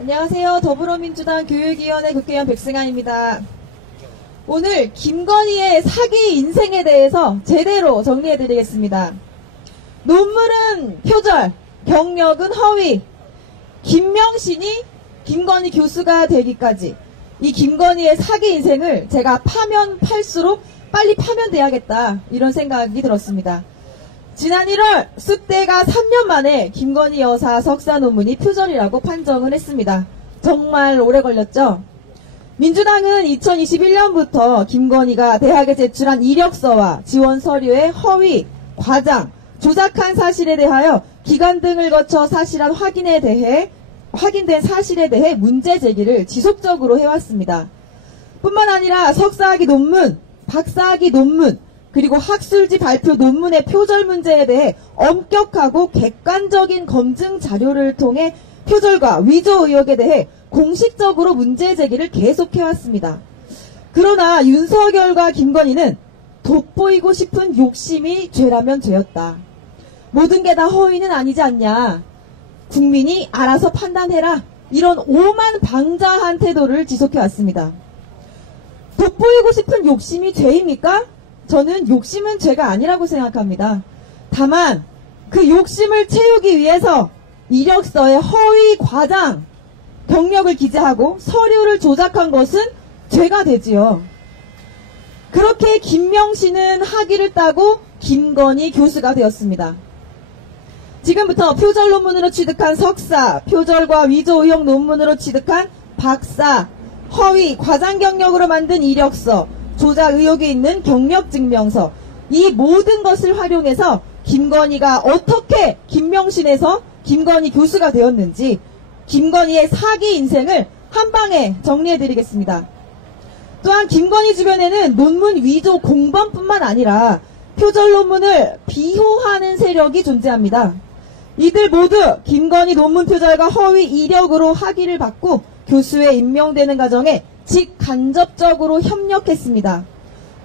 안녕하세요. 더불어민주당 교육위원회 국회의원 백승환입니다. 오늘 김건희의 사기 인생에 대해서 제대로 정리해드리겠습니다. 논문은 표절, 경력은 허위, 김명신이 김건희 교수가 되기까지 이 김건희의 사기 인생을 제가 파면 팔수록 빨리 파면돼야겠다 이런 생각이 들었습니다. 지난 1월 습대가 3년 만에 김건희 여사 석사 논문이 표절이라고 판정을 했습니다. 정말 오래 걸렸죠? 민주당은 2021년부터 김건희가 대학에 제출한 이력서와 지원 서류의 허위, 과장, 조작한 사실에 대하여 기관 등을 거쳐 확인된 사실에 대해 문제 제기를 지속적으로 해왔습니다. 뿐만 아니라 석사학위 논문, 박사학위 논문, 그리고 학술지 발표 논문의 표절 문제에 대해 엄격하고 객관적인 검증 자료를 통해 표절과 위조 의혹에 대해 공식적으로 문제 제기를 계속해왔습니다. 그러나 윤석열과 김건희는 돋보이고 싶은 욕심이 죄라면 죄였다. 모든 게 다 허위는 아니지 않냐. 국민이 알아서 판단해라. 이런 오만방자한 태도를 지속해왔습니다. 돋보이고 싶은 욕심이 죄입니까? 저는 욕심은 죄가 아니라고 생각합니다. 다만 그 욕심을 채우기 위해서 이력서에 허위 과장, 경력을 기재하고 서류를 조작한 것은 죄가 되지요. 그렇게 김명신은 학위를 따고 김건희 교수가 되었습니다. 지금부터 표절 논문으로 취득한 석사, 표절과 위조 의혹 논문으로 취득한 박사, 허위, 과장 경력으로 만든 이력서, 조작 의혹이 있는 경력증명서, 이 모든 것을 활용해서 김건희가 어떻게 김명신에서 김건희 교수가 되었는지 김건희의 사기 인생을 한방에 정리해드리겠습니다. 또한 김건희 주변에는 논문 위조 공범뿐만 아니라 표절 논문을 비호하는 세력이 존재합니다. 이들 모두 김건희 논문 표절과 허위 이력으로 학위를 받고 교수에 임명되는 과정에 직간접적으로 협력했습니다.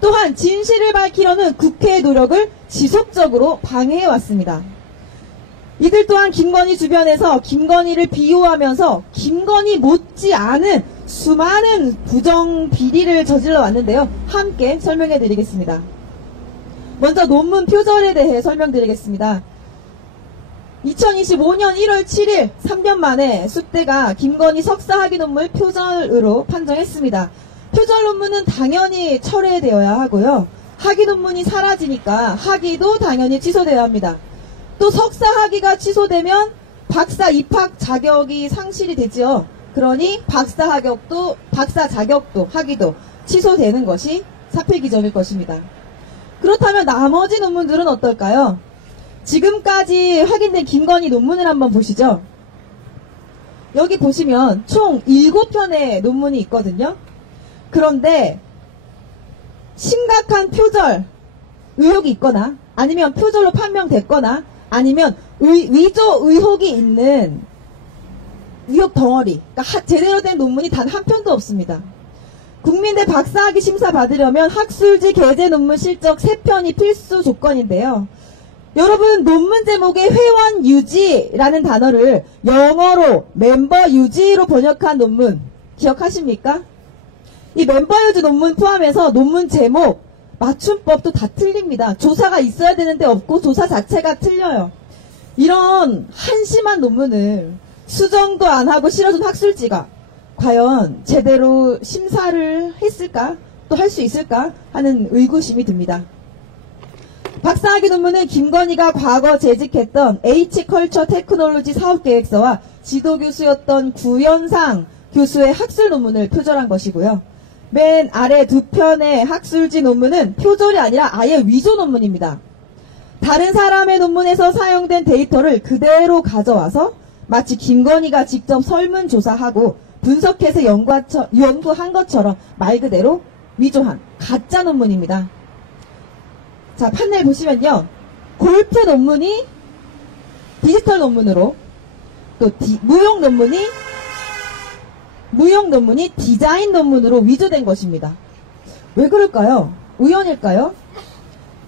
또한 진실을 밝히려는 국회의 노력을 지속적으로 방해해왔습니다. 이들 또한 김건희 주변에서 김건희를 비호하면서 김건희 못지않은 수많은 부정 비리를 저질러 왔는데요. 함께 설명해 드리겠습니다. 먼저 논문 표절에 대해 설명드리겠습니다. 2025년 1월 7일 3년 만에 습대가 김건희 석사학위 논문 표절으로 판정했습니다. 표절 논문은 당연히 철회되어야 하고요. 학위 논문이 사라지니까 학위도 당연히 취소되어야 합니다. 또 석사학위가 취소되면 박사 입학 자격이 상실이 되지요. 그러니 박사 자격도 학위도 취소되는 것이 사필 기정일 것입니다. 그렇다면 나머지 논문들은 어떨까요? 지금까지 확인된 김건희 논문을 한번 보시죠. 여기 보시면 총 7편의 논문이 있거든요. 그런데 심각한 표절 의혹이 있거나 아니면 표절로 판명됐거나 아니면 위조 의혹이 있는 의혹 덩어리, 그러니까 제대로 된 논문이 단 한 편도 없습니다. 국민대 박사학위 심사 받으려면 학술지 게재 논문 실적 3편이 필수 조건인데요. 여러분, 논문 제목에 회원 유지라는 단어를 영어로 멤버 유지로 번역한 논문 기억하십니까? 이 멤버 유지 논문 포함해서 논문 제목, 맞춤법도 다 틀립니다. 조사가 있어야 되는데 없고 조사 자체가 틀려요. 이런 한심한 논문을 수정도 안 하고 실어준 학술지가 과연 제대로 심사를 했을까? 또 할 수 있을까? 하는 의구심이 듭니다. 박사학위 논문은 김건희가 과거 재직했던 H컬처 테크놀로지 사업계획서와 지도교수였던 구현상 교수의 학술 논문을 표절한 것이고요. 맨 아래 2편의 학술지 논문은 표절이 아니라 아예 위조 논문입니다. 다른 사람의 논문에서 사용된 데이터를 그대로 가져와서 마치 김건희가 직접 설문조사하고 분석해서 연구한 것처럼 말 그대로 위조한 가짜 논문입니다. 자, 판넬 보시면요. 골프 논문이 디지털 논문으로, 또 무용 논문이 디자인 논문으로 위조된 것입니다. 왜 그럴까요? 우연일까요?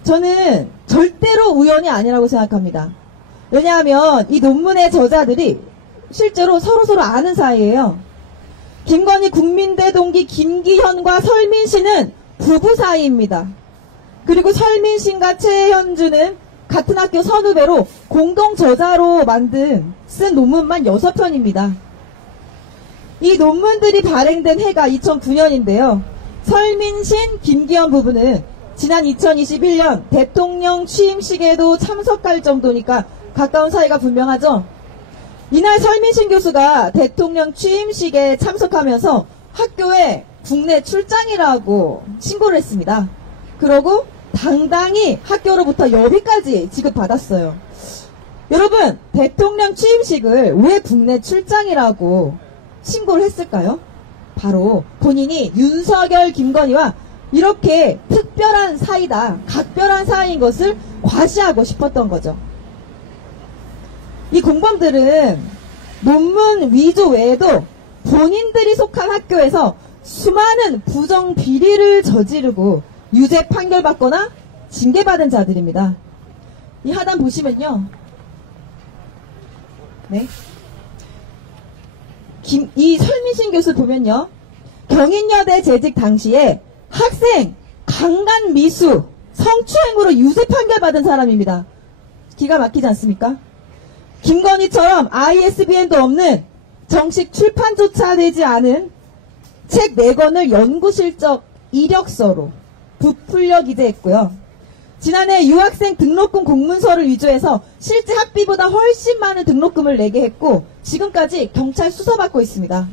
저는 절대로 우연이 아니라고 생각합니다. 왜냐하면 이 논문의 저자들이 실제로 서로서로 아는 사이예요. 김건희 국민대 동기 김기현과 설민씨는 부부 사이입니다. 그리고 설민씨가 최현주는 같은 학교 선후배로 공동 저자로 쓴 논문만 6편입니다. 이 논문들이 발행된 해가 2009년인데요. 설민신, 김기현 부부는 지난 2021년 대통령 취임식에도 참석할 정도니까 가까운 사이가 분명하죠. 이날 설민신 교수가 대통령 취임식에 참석하면서 학교에 국내 출장이라고 신고를 했습니다. 그러고 당당히 학교로부터 여비까지 지급받았어요. 여러분, 대통령 취임식을 왜 국내 출장이라고 신고를 했을까요? 바로 본인이 윤석열, 김건희와 이렇게 특별한 사이다, 각별한 사이인 것을 과시하고 싶었던 거죠. 이 공범들은 논문 위조 외에도 본인들이 속한 학교에서 수많은 부정 비리를 저지르고 유죄 판결받거나 징계받은 자들입니다. 이 하단 보시면요. 네. 이 설민신 교수 보면요. 경인여대 재직 당시에 학생 강간 미수 성추행으로 유죄 판결받은 사람입니다. 기가 막히지 않습니까? 김건희처럼 ISBN도 없는 정식 출판조차 되지 않은 책 4권을 연구실적 이력서로 부풀려 기재했고요. 지난해 유학생 등록금 공문서를 위조해서 실제 학비보다 훨씬 많은 등록금을 내게 했고 지금까지 경찰 수사받고 있습니다.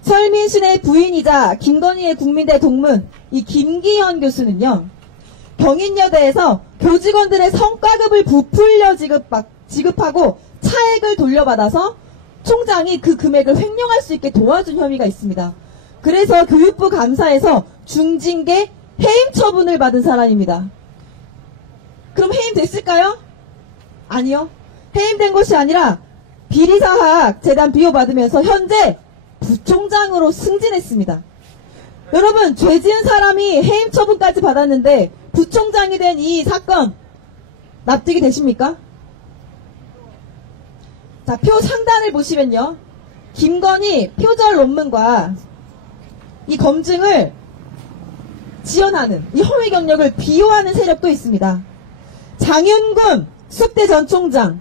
설민신의 부인이자 김건희의 국민대 동문 이 김기현 교수는요. 경인여대에서 교직원들의 성과급을 부풀려 지급하고 차액을 돌려받아서 총장이 그 금액을 횡령할 수 있게 도와준 혐의가 있습니다. 그래서 교육부 감사에서 중징계 해임 처분을 받은 사람입니다. 그럼 해임됐을까요? 아니요. 해임된 것이 아니라 비리사학 재단 비호받으면서 현재 부총장으로 승진했습니다. 여러분, 죄 지은 사람이 해임 처분까지 받았는데 부총장이 된 이 사건 납득이 되십니까? 자, 표 상단을 보시면요. 김건희 표절 논문과 이 검증을 지연하는 이 허위 경력을 비호하는 세력도 있습니다. 장윤금 숙대 전 총장,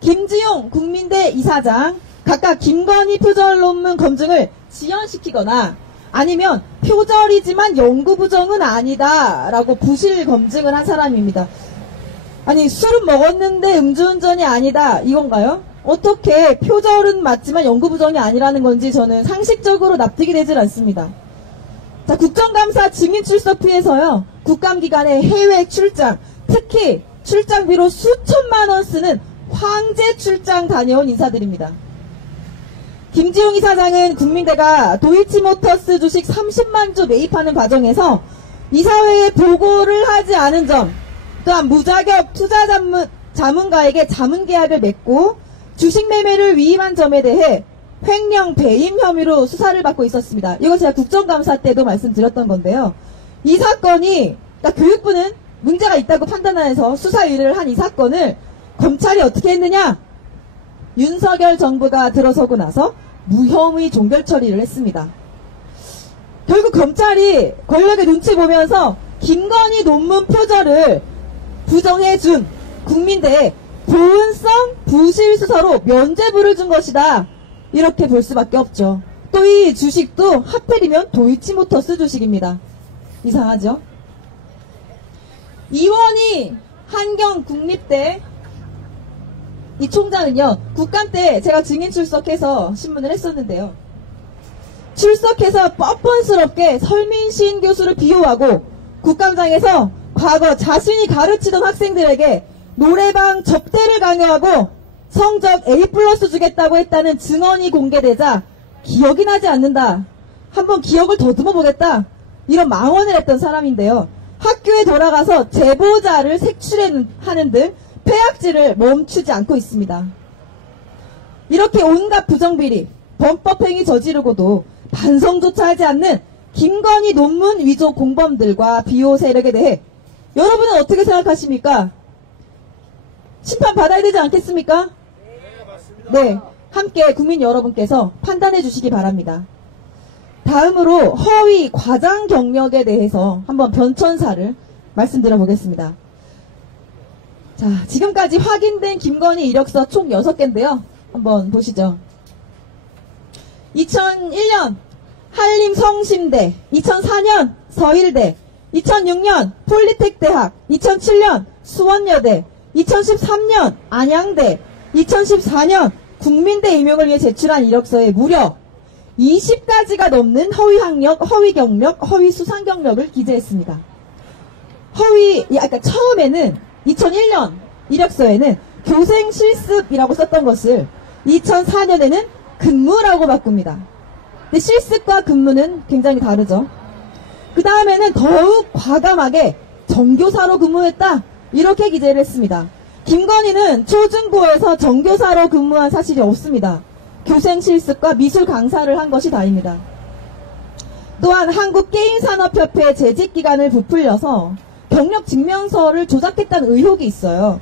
김지용 국민대 이사장 각각 김건희 표절 논문 검증을 지연시키거나 아니면 표절이지만 연구 부정은 아니다 라고 부실 검증을 한 사람입니다. 아니, 술은 먹었는데 음주운전이 아니다 이건가요? 어떻게 표절은 맞지만 연구 부정이 아니라는 건지 저는 상식적으로 납득이 되질 않습니다. 자, 국정감사 증인 출석 피해서요. 국감기간에 해외 출장, 특히 출장비로 수천만 원 쓰는 황제 출장 다녀온 인사들입니다. 김지용 이사장은 국민대가 도이치모터스 주식 30만 주 매입하는 과정에서 이사회에 보고를 하지 않은 점, 또한 무자격 투자 자문가에게 자문계약을 맺고 주식 매매를 위임한 점에 대해 횡령 배임 혐의로 수사를 받고 있었습니다. 이거 제가 국정감사 때도 말씀드렸던 건데요. 이 사건이, 그러니까 교육부는 문제가 있다고 판단해서 수사 의뢰를 한 이 사건을 검찰이 어떻게 했느냐? 윤석열 정부가 들어서고 나서 무혐의 종결 처리를 했습니다. 결국 검찰이 권력의 눈치 보면서 김건희 논문 표절을 부정해준 국민대에 보은성 부실 수사로 면죄부를 준 것이다. 이렇게 볼 수밖에 없죠. 또 이 주식도 하필이면 도이치모터스 주식입니다. 이상하죠? 이원희 한경국립대 이 총장은요, 국감 때 제가 증인 출석해서 신문을 했었는데요. 출석해서 뻔뻔스럽게 설민신 교수를 비호하고 국감장에서 과거 자신이 가르치던 학생들에게 노래방 접대를 강요하고 성적 A+ 주겠다고 했다는 증언이 공개되자 기억이 나지 않는다. 한번 기억을 더듬어 보겠다. 이런 망언을 했던 사람인데요. 학교에 돌아가서 제보자를 색출하는 등 폐악질을 멈추지 않고 있습니다. 이렇게 온갖 부정비리, 범법행위 저지르고도 반성조차 하지 않는 김건희 논문 위조 공범들과 비호 세력에 대해 여러분은 어떻게 생각하십니까? 심판받아야 되지 않겠습니까? 네. 함께 국민 여러분께서 판단해 주시기 바랍니다. 다음으로 허위 과장 경력에 대해서 한번 변천사를 말씀드려 보겠습니다. 자, 지금까지 확인된 김건희 이력서 총 6개인데요. 한번 보시죠. 2001년 한림성심대, 2004년 서일대, 2006년 폴리텍대학, 2007년 수원여대, 2013년 안양대, 2014년 국민대 임용을 위해 제출한 이력서에 무려 20가지가 넘는 허위 학력, 허위 경력, 허위 수상 경력을 기재했습니다. 그러니까 처음에는 2001년 이력서에는 교생 실습이라고 썼던 것을 2004년에는 근무라고 바꿉니다. 근데 실습과 근무는 굉장히 다르죠. 그 다음에는 더욱 과감하게 정교사로 근무했다, 이렇게 기재를 했습니다. 김건희는 초중고에서 정교사로 근무한 사실이 없습니다. 교생 실습과 미술 강사를 한 것이 다입니다. 또한 한국게임산업협회 재직기간을 부풀려서 경력 증명서를 조작했다는 의혹이 있어요.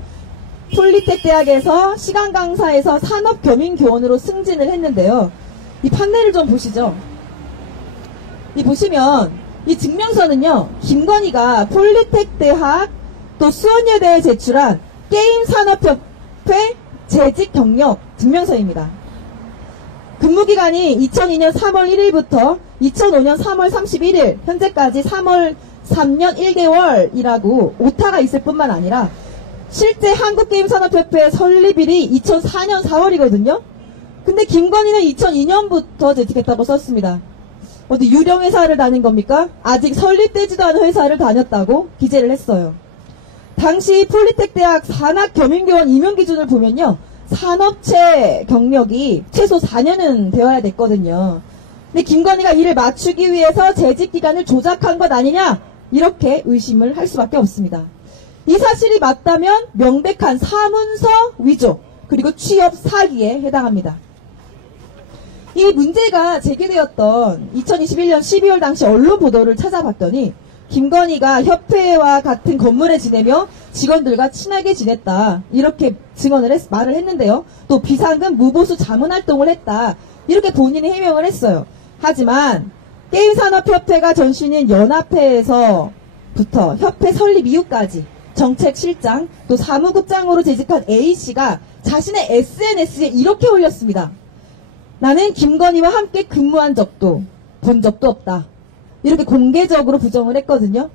폴리텍 대학에서 시간 강사에서 산업교민교원으로 승진을 했는데요. 이 판례를 좀 보시죠. 이 보시면 이 증명서는요, 김건희가 폴리텍 대학 또 수원여대에 제출한 게임산업협회 재직 경력 증명서입니다. 근무기간이 2002년 3월 1일부터 2005년 3월 31일, 현재까지 3년 1개월이라고 오타가 있을 뿐만 아니라 실제 한국게임산업협회 설립일이 2004년 4월이거든요. 근데 김건희는 2002년부터 재직했다고 썼습니다. 어디 유령회사를 다닌 겁니까? 아직 설립되지도 않은 회사를 다녔다고 기재를 했어요. 당시 폴리텍 대학 산학교민교원 임용 기준을 보면요, 산업체 경력이 최소 4년은 되어야 됐거든요. 근데 김건희가 이를 맞추기 위해서 재직 기간을 조작한 것 아니냐, 이렇게 의심을 할 수밖에 없습니다. 이 사실이 맞다면 명백한 사문서 위조, 그리고 취업 사기에 해당합니다. 이 문제가 제기되었던 2021년 12월 당시 언론 보도를 찾아봤더니 김건희가 협회와 같은 건물에 지내며 직원들과 친하게 지냈다, 이렇게 말을 했는데요. 또 비상금 무보수 자문활동을 했다, 이렇게 본인이 해명을 했어요. 하지만 게임산업협회가 전신인 연합회에서부터 협회 설립 이후까지 정책실장 또 사무국장으로 재직한 A씨가 자신의 SNS에 이렇게 올렸습니다. 나는 김건희와 함께 근무한 적도 본 적도 없다, 이렇게 공개적으로 부정을 했거든요.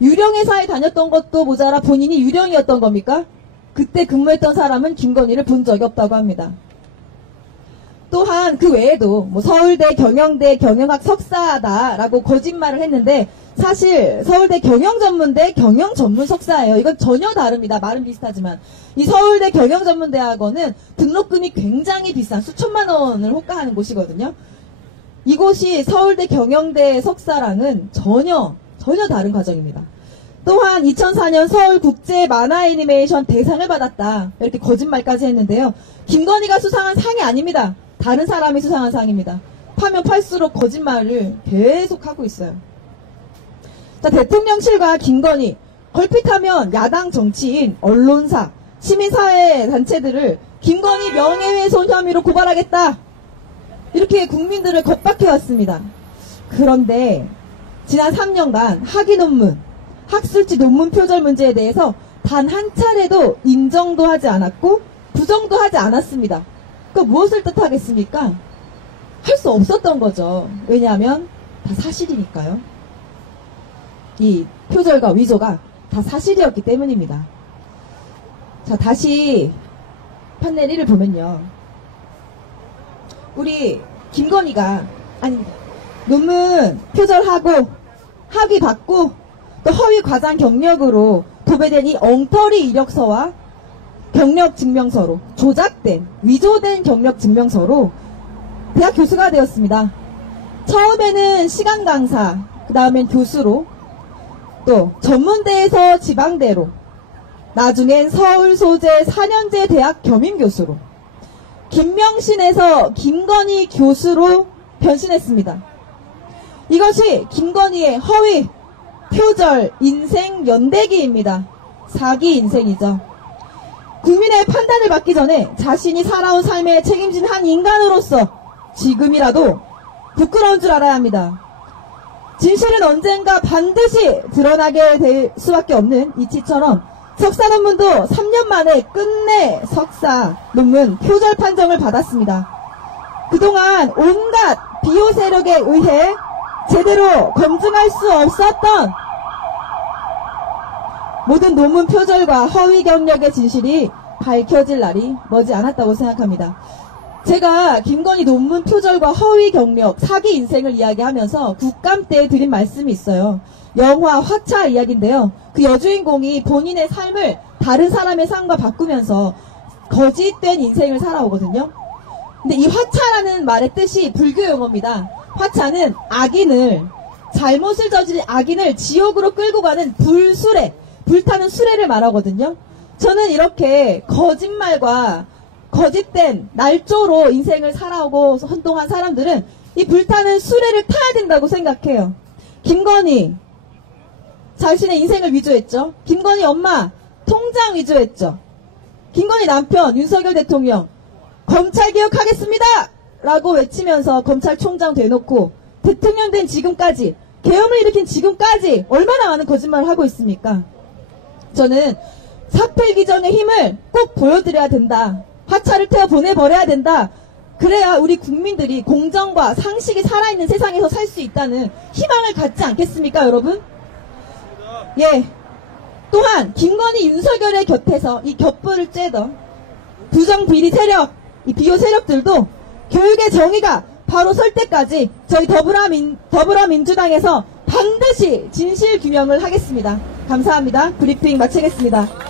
유령회사에 다녔던 것도 모자라 본인이 유령이었던 겁니까? 그때 근무했던 사람은 김건희를 본 적이 없다고 합니다. 또한 그 외에도 서울대 경영대 경영학 석사다라고 거짓말을 했는데, 사실 서울대 경영전문대 경영전문 석사예요. 이건 전혀 다릅니다. 말은 비슷하지만 이 서울대 경영전문대학원은 등록금이 굉장히 비싼 수천만 원을 호가하는 곳이거든요. 이곳이 서울대 경영대 석사랑은 전혀 다른 과정입니다. 또한 2004년 서울국제 만화애니메이션 대상을 받았다, 이렇게 거짓말까지 했는데요. 김건희가 수상한 상이 아닙니다. 다른 사람이 수상한 상입니다. 파면 팔수록 거짓말을 계속 하고 있어요. 자, 대통령실과 김건희, 걸핏하면 야당 정치인, 언론사, 시민사회 단체들을 김건희 명예훼손 혐의로 고발하겠다, 이렇게 국민들을 겁박해왔습니다. 그런데 지난 3년간 학위 논문, 학술지 논문 표절 문제에 대해서 단 한 차례도 인정도 하지 않았고 부정도 하지 않았습니다. 그 무엇을 뜻하겠습니까? 할 수 없었던 거죠. 왜냐하면 다 사실이니까요. 이 표절과 위조가 다 사실이었기 때문입니다. 자, 다시 판넬 1을 보면요, 우리 김건희가 논문 표절하고 학위 받고 또 허위 과장 경력으로 도배된 이 엉터리 이력서와 경력 증명서로, 조작된, 위조된 경력 증명서로 대학 교수가 되었습니다. 처음에는 시간 강사, 그 다음엔 교수로, 또 전문대에서 지방대로, 나중엔 서울 소재 4년제 대학 겸임교수로, 김명신에서 김건희 교수로 변신했습니다. 이것이 김건희의 허위, 표절, 인생 연대기입니다. 사기 인생이죠. 국민의 판단을 받기 전에 자신이 살아온 삶에 책임진 한 인간으로서 지금이라도 부끄러운 줄 알아야 합니다. 진실은 언젠가 반드시 드러나게 될 수밖에 없는 이치처럼 석사 논문도 3년 만에 끝내 석사 논문 표절 판정을 받았습니다. 그동안 온갖 비호 세력에 의해 제대로 검증할 수 없었던 모든 논문 표절과 허위 경력의 진실이 밝혀질 날이 머지 않았다고 생각합니다. 제가 김건희 논문 표절과 허위 경력, 사기 인생을 이야기하면서 국감 때 드린 말씀이 있어요. 영화 화차 이야기인데요. 그 여주인공이 본인의 삶을 다른 사람의 삶과 바꾸면서 거짓된 인생을 살아오거든요. 근데 이 화차라는 말의 뜻이 불교 용어입니다. 화차는 악인을, 잘못을 저지른 악인을 지옥으로 끌고 가는 불수레, 불타는 수레를 말하거든요. 저는 이렇게 거짓말과 거짓된 날조로 인생을 살아오고 한동안 사람들은 이 불타는 수레를 타야 된다고 생각해요. 김건희 자신의 인생을 위조했죠. 김건희 엄마 통장 위조했죠. 김건희 남편 윤석열 대통령 검찰개혁하겠습니다 라고 외치면서 검찰총장 돼놓고 대통령 된 지금까지, 계엄을 일으킨 지금까지 얼마나 많은 거짓말을 하고 있습니까? 저는 사필기정의 힘을 꼭 보여드려야 된다. 화차를 태워 보내버려야 된다. 그래야 우리 국민들이 공정과 상식이 살아있는 세상에서 살 수 있다는 희망을 갖지 않겠습니까, 여러분? 예. 또한 김건희 윤석열의 곁에서 이 겹불을 쬐던 부정비리 세력, 이 비호 세력들도 교육의 정의가 바로 설 때까지 저희 더불어민주당에서 반드시 진실규명을 하겠습니다. 감사합니다. 브리핑 마치겠습니다.